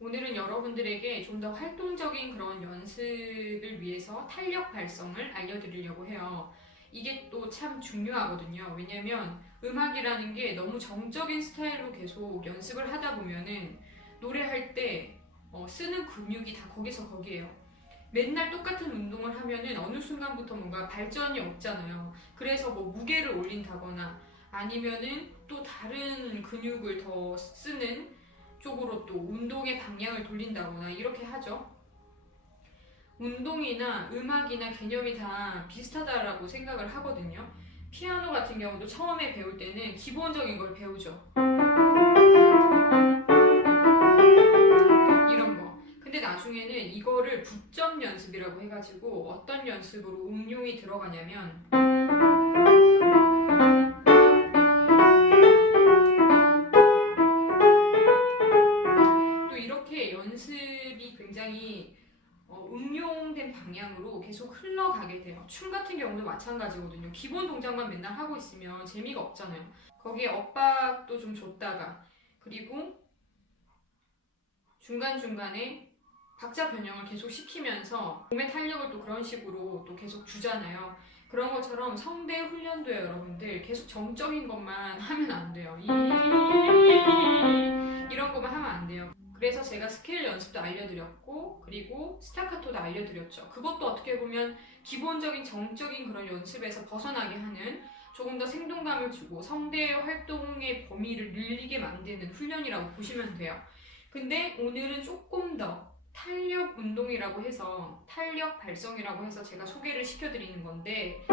오늘은 여러분들에게 좀 더 활동적인 그런 연습을 위해서 탄력 발성을 알려드리려고 해요. 이게 또 참 중요하거든요. 왜냐면 음악이라는 게 너무 정적인 스타일로 계속 연습을 하다 보면은 노래할 때 쓰는 근육이 다 거기서 거기에요. 맨날 똑같은 운동을 하면은 어느 순간부터 뭔가 발전이 없잖아요. 그래서 뭐 무게를 올린다거나 아니면은 또 다른 근육을 더 쓰는 쪽으로 또 운동의 방향을 돌린다거나 이렇게 하죠. 운동이나 음악이나 개념이 다 비슷하다라고 생각을 하거든요. 피아노 같은 경우도 처음에 배울 때는 기본적인 걸 배우죠. 이런 거. 근데 나중에는 이거를 붙점 연습이라고 해가지고 어떤 연습으로 응용이 들어가냐면 또 이렇게 연습이 굉장히 응용된 방향으로 계속 흘러가게 돼요. 춤 같은 경우도 마찬가지거든요. 기본 동작만 맨날 하고 있으면 재미가 없잖아요. 거기에 엇박도 좀 줬다가 그리고 중간중간에 박자 변형을 계속 시키면서 몸의 탄력을 또 그런 식으로 또 계속 주잖아요. 그런 것처럼 성대 훈련도요, 여러분들. 계속 정적인 것만 하면 안 돼요. 이런 것만 하면 안 돼요. 그래서 제가 스케일 연습도 알려드렸고 그리고 스타카토도 알려드렸죠. 그것도 어떻게 보면 기본적인 정적인 그런 연습에서 벗어나게 하는 조금 더 생동감을 주고 성대 활동의 범위를 늘리게 만드는 훈련이라고 보시면 돼요. 근데 오늘은 조금 더 탄력 운동이라고 해서 탄력 발성이라고 해서 제가 소개를 시켜드리는 건데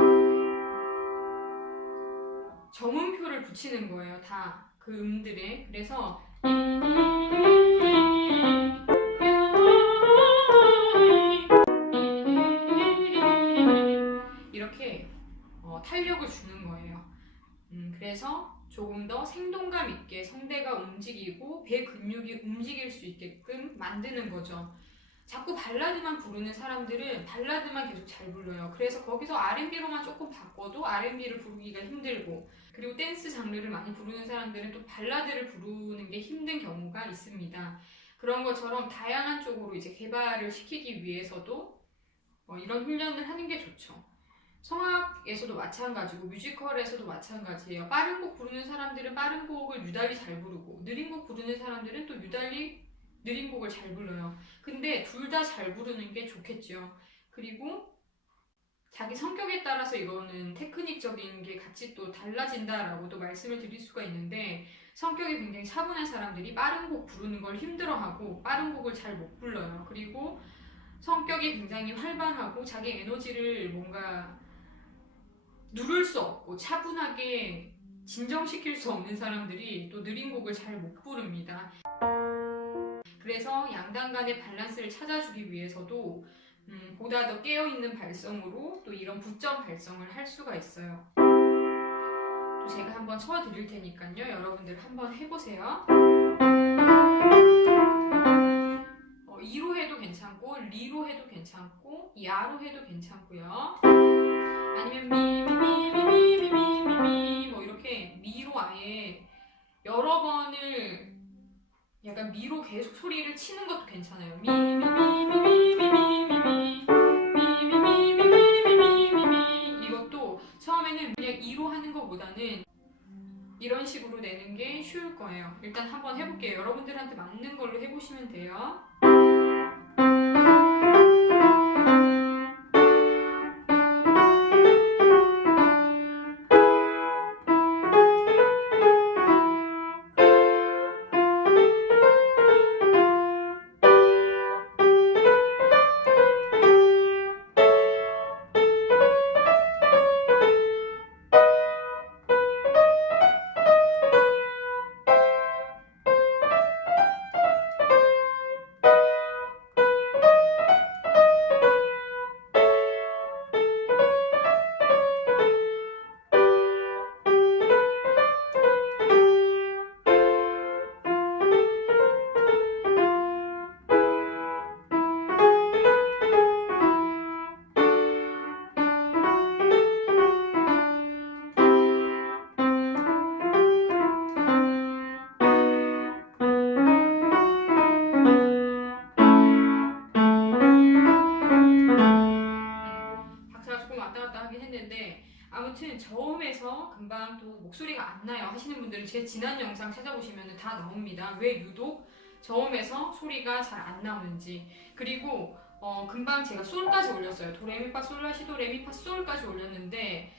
정음표를 붙이는 거예요. 다 그 음들에. 그래서 이렇게 탄력을 주는 거예요. 그래서 조금 더 생동감 있게 성대가 움직이고 배 근육이 움직일 수 있게끔 만드는 거죠. 자꾸 발라드만 부르는 사람들은 발라드만 계속 잘 불러요. 그래서 거기서 R&B로만 조금 바꿔도 R&B를 부르기가 힘들고 그리고 댄스 장르를 많이 부르는 사람들은 또 발라드를 부르는 게 힘든 경우가 있습니다. 그런 것처럼 다양한 쪽으로 이제 개발을 시키기 위해서도 이런 훈련을 하는 게 좋죠. 성악에서도 마찬가지고 뮤지컬에서도 마찬가지예요. 빠른 곡 부르는 사람들은 빠른 곡을 유달리 잘 부르고 느린 곡 부르는 사람들은 또 유달리 느린 곡을 잘 불러요. 근데 둘 다 잘 부르는 게 좋겠죠. 그리고 자기 성격에 따라서 이거는 테크닉적인 게 같이 또 달라진다라고도 말씀을 드릴 수가 있는데 성격이 굉장히 차분한 사람들이 빠른 곡 부르는 걸 힘들어하고 빠른 곡을 잘 못 불러요. 그리고 성격이 굉장히 활발하고 자기 에너지를 뭔가 누를 수 없고 차분하게 진정시킬 수 없는 사람들이 또 느린 곡을 잘 못 부릅니다. 그래서 양단 간의 밸런스를 찾아주기 위해서도 보다 더 깨어있는 발성으로 또 이런 붙점 발성을 할 수가 있어요. 또 제가 한번 쳐드릴 테니까요. 여러분들 한번 해보세요. 2로 해도 괜찮고 리로 해도 괜찮고 야로 해도 괜찮고요. 아니면 미미미미미미미미 뭐 이렇게 미로 아예 여러 번을 약간 미로 계속 소리를 치는 것도 괜찮아요. 미미미미미미미미미미미미미미미미미 이것도 처음에는 그냥 2로 하는 것보다는 이런 식으로 내는 게 쉬울 거예요. 일단 한번 해볼게요. 여러분들한테 맞는 걸로 해보시면 돼요. 아무튼 저음에서 금방 또 목소리가 안 나요 하시는 분들은 제 지난 영상 찾아보시면 다 나옵니다. 왜 유독 저음에서 소리가 잘 안 나오는지. 그리고 금방 제가 솔까지 올렸어요. 도레미파 솔라시도 레미파 솔까지 올렸는데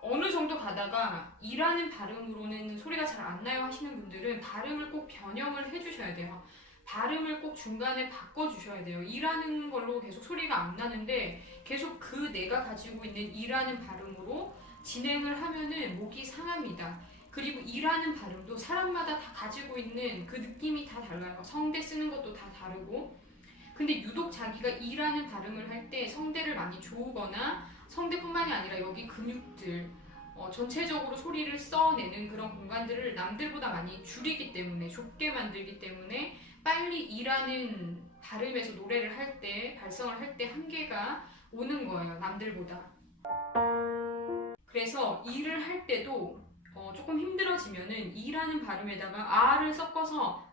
어느 정도 가다가 이라는 발음으로는 소리가 잘 안 나요 하시는 분들은 발음을 꼭 변형을 해주셔야 돼요. 발음을 꼭 중간에 바꿔주셔야 돼요. 이라는 걸로 계속 소리가 안 나는데 계속 그 내가 가지고 있는 이라는 발음으로 진행을 하면은 목이 상합니다. 그리고 이라는 발음도 사람마다 다 가지고 있는 그 느낌이 다 달라요. 성대 쓰는 것도 다 다르고. 근데 유독 자기가 이라는 발음을 할 때 성대를 많이 조우거나 성대뿐만이 아니라 여기 근육들 전체적으로 소리를 써내는 그런 공간들을 남들보다 많이 줄이기 때문에 좁게 만들기 때문에 빨리 이라는 발음에서 노래를 할 때 발성을 할 때 한계가 오는 거예요. 남들보다. 그래서 이를 할 때도 조금 힘들어지면은 이라는 발음에다가 아를 섞어서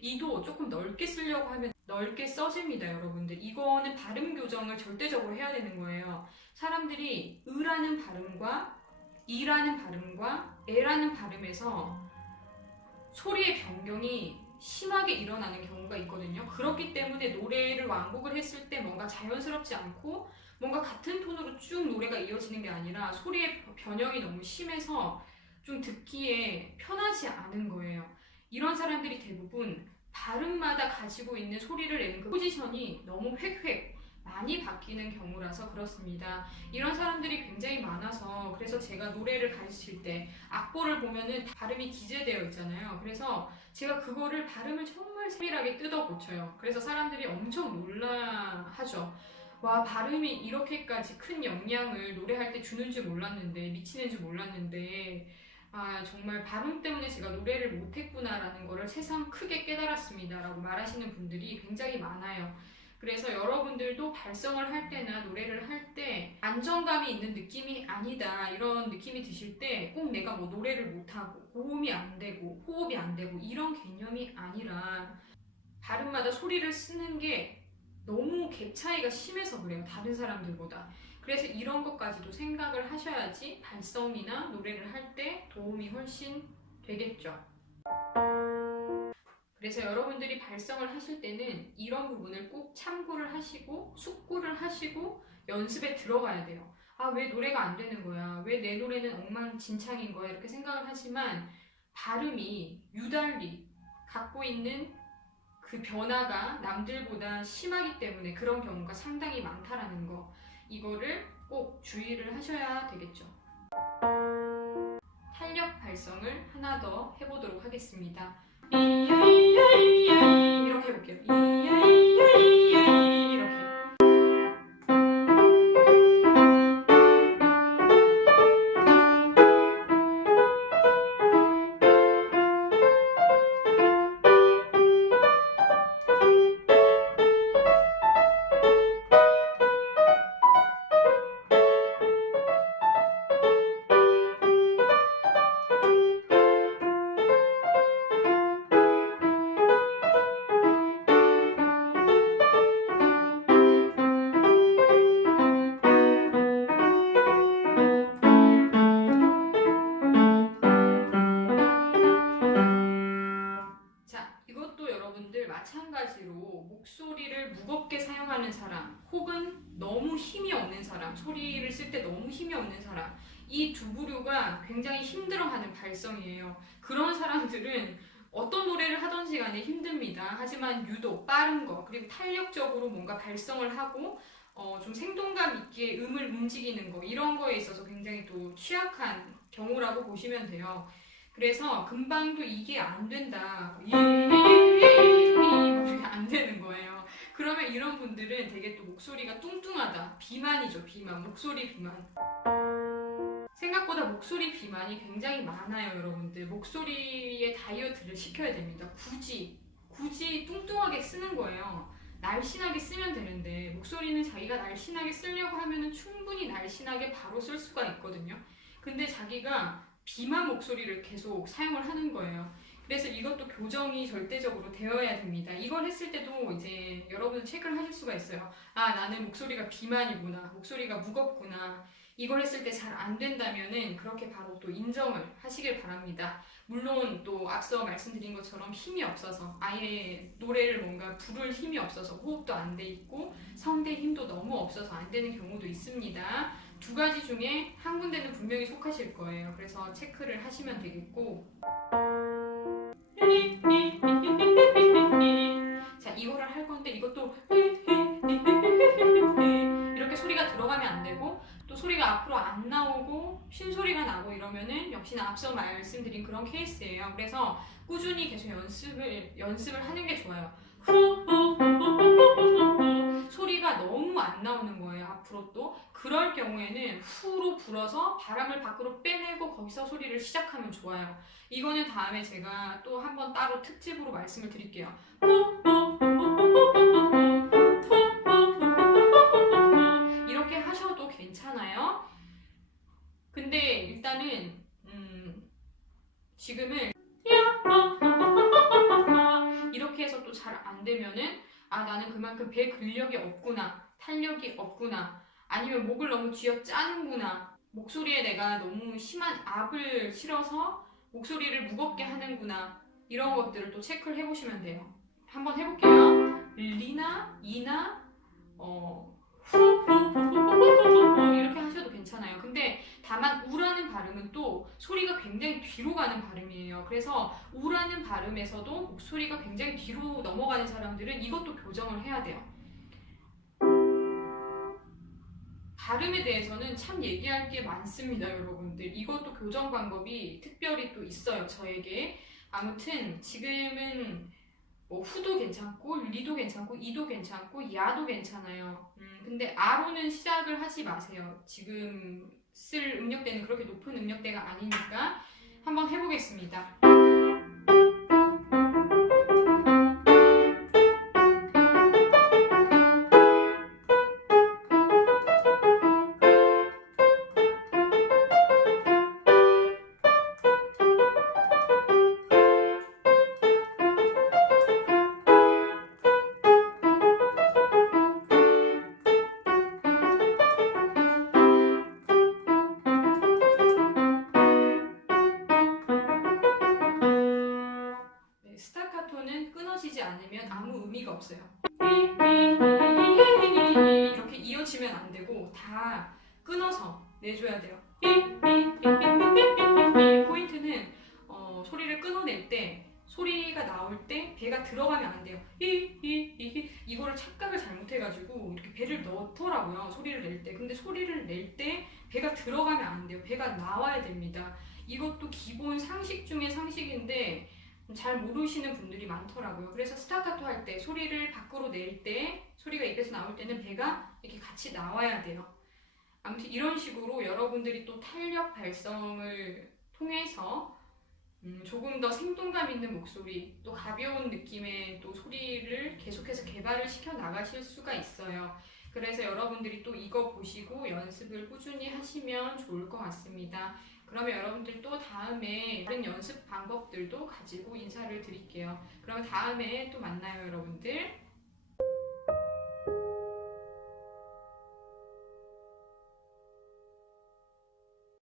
이도 조금 넓게 쓰려고 하면 넓게 써집니다, 여러분들. 이거는 발음 교정을 절대적으로 해야 되는 거예요. 사람들이 으라는 발음과 이라는 발음과 에라는 발음에서 소리의 변경이 심하게 일어나는 경우가 있거든요. 그렇기 때문에 노래를 완곡을 했을 때 뭔가 자연스럽지 않고 뭔가 같은 톤으로 쭉 노래가 이어지는 게 아니라 소리의 변형이 너무 심해서 좀 듣기에 편하지 않은 거예요. 이런 사람들이 대부분 발음마다 가지고 있는 소리를 내는 그 포지션이 너무 획획 많이 바뀌는 경우라서 그렇습니다. 이런 사람들이 굉장히 많아서 그래서 제가 노래를 가르칠 때 악보를 보면은 발음이 기재되어 있잖아요. 그래서 제가 그거를 발음을 정말 세밀하게 뜯어 고쳐요. 그래서 사람들이 엄청 놀라하죠. 와, 발음이 이렇게까지 큰 영향을 노래할 때 주는 줄 몰랐는데, 미치는 줄 몰랐는데, 아, 정말 발음 때문에 제가 노래를 못했구나라는 거를 새삼 크게 깨달았습니다 라고 말하시는 분들이 굉장히 많아요. 그래서 여러분들도 발성을 할 때나 노래를 할 때 안정감이 있는 느낌이 아니다 이런 느낌이 드실 때 꼭 내가 뭐 노래를 못하고 고음이 안 되고 호흡이 안 되고 이런 개념이 아니라 발음마다 소리를 쓰는 게 너무 갭 차이가 심해서 그래요. 다른 사람들보다. 그래서 이런 것까지도 생각을 하셔야지 발성이나 노래를 할 때 도움이 훨씬 되겠죠. 그래서 여러분들이 발성을 하실 때는 이런 부분을 꼭 참고를 하시고 숙고를 하시고 연습에 들어가야 돼요. 아, 왜 노래가 안 되는 거야? 왜 내 노래는 엉망진창인 거야? 이렇게 생각을 하지만 발음이 유달리 갖고 있는 그 변화가 남들보다 심하기 때문에 그런 경우가 상당히 많다라는 거, 이거를 꼭 주의를 하셔야 되겠죠. 탄력 발성을 하나 더 해보도록 하겠습니다. 이렇게 해볼게요. 이렇게. 마찬가지로 목소리를 무겁게 사용하는 사람 혹은 너무 힘이 없는 사람, 소리를 쓸 때 너무 힘이 없는 사람, 이 두 부류가 굉장히 힘들어하는 발성이에요. 그런 사람들은 어떤 노래를 하든지 간에 힘듭니다. 하지만 유독 빠른 거 그리고 탄력적으로 뭔가 발성을 하고 좀 생동감 있게 음을 움직이는 거 이런 거에 있어서 굉장히 또 취약한 경우라고 보시면 돼요. 그래서 금방 또 이게 안 된다. 이렇게 안 되는 거예요. 그러면 이런 분들은 되게 또 목소리가 뚱뚱하다. 비만이죠, 비만. 목소리 비만. 생각보다 목소리 비만이 굉장히 많아요, 여러분들. 목소리에 다이어트를 시켜야 됩니다. 굳이 뚱뚱하게 쓰는 거예요. 날씬하게 쓰면 되는데 목소리는 자기가 날씬하게 쓰려고 하면 충분히 날씬하게 바로 쓸 수가 있거든요. 근데 자기가 비만 목소리를 계속 사용을 하는 거예요. 그래서 이것도 교정이 절대적으로 되어야 됩니다. 이걸 했을 때도 이제 여러분은 체크를 하실 수가 있어요. 아, 나는 목소리가 비만이구나, 목소리가 무겁구나. 이걸 했을 때 잘 안 된다면은 그렇게 바로 또 인정을 하시길 바랍니다. 물론 또 앞서 말씀드린 것처럼 힘이 없어서, 아예 노래를 뭔가 부를 힘이 없어서 호흡도 안 돼 있고 성대 힘도 너무 없어서 안 되는 경우도 있습니다. 두 가지 중에 한 군데는 분명히 속하실 거예요. 그래서 체크를 하시면 되겠고, 자, 이거를 할 건데 이것도 이렇게 소리가 들어가면 안 되고, 또 소리가 앞으로 안 나오고 쉰소리가 나고 이러면은 역시나 앞서 말씀드린 그런 케이스예요. 그래서 꾸준히 계속 연습을 하는 게 좋아요. 소리가 너무 안 나오는 거예요, 앞으로. 또 그럴 경우에는 후로 불어서 바람을 밖으로 빼내고 거기서 소리를 시작하면 좋아요. 이거는 다음에 제가 또 한번 따로 특집으로 말씀을 드릴게요. 이렇게 하셔도 괜찮아요. 근데 일단은 지금은 이렇게 해서 또 잘 안 되면은, 아, 나는 그만큼 배 근력이 없구나, 탄력이 없구나, 아니면 목을 너무 쥐어 짜는구나, 목소리에 내가 너무 심한 압을 실어서 목소리를 무겁게 하는구나, 이런 것들을 또 체크를 해보시면 돼요. 한번 해볼게요. 리나, 이나, 이렇게 하셔도 괜찮아요. 근데 다만 우라는 발음은 또 소리가 굉장히 뒤로 가는 발음이에요. 그래서 우라는 발음에서도 목소리가 굉장히 뒤로 넘어가는 사람들은 이것도 교정을 해야 돼요. 발음에 대해서는 참 얘기할 게 많습니다, 여러분들. 이것도 교정 방법이 특별히 또 있어요, 저에게. 아무튼 지금은 뭐 후도 괜찮고 리도 괜찮고 이도 괜찮고 야도 괜찮아요. 근데 아로는 시작을 하지 마세요. 지금 쓸 음역대는 그렇게 높은 음역대가 아니니까. 한번 해보겠습니다. 스타카토는 끊어지지 않으면 아무 의미가 없어요. 이렇게 이어지면 안 되고 다 끊어서 내줘야 돼요. 포인트는 소리를 끊어낼 때, 소리가 나올 때 배가 들어가면 안 돼요. 이거를 착각을 잘못해가지고 이렇게 배를 넣더라고요, 소리를 낼 때. 근데 소리를 낼 때 배가 들어가면 안 돼요. 배가 나와야 됩니다. 이것도 기본 상식 중에 상식인데 잘 모르시는 분들이 많더라고요. 그래서 스타카토 할 때, 소리를 밖으로 낼 때, 소리가 입에서 나올 때는 배가 이렇게 같이 나와야 돼요. 아무튼 이런 식으로 여러분들이 또 탄력 발성을 통해서 조금 더 생동감 있는 목소리, 또 가벼운 느낌의 또 소리를 계속해서 개발을 시켜 나가실 수가 있어요. 그래서 여러분들이 또 이거 보시고 연습을 꾸준히 하시면 좋을 것 같습니다. 그러면 여러분들 또 다음에 다른 연습 방법들도 가지고 인사를 드릴게요. 그럼 다음에 또 만나요, 여러분들.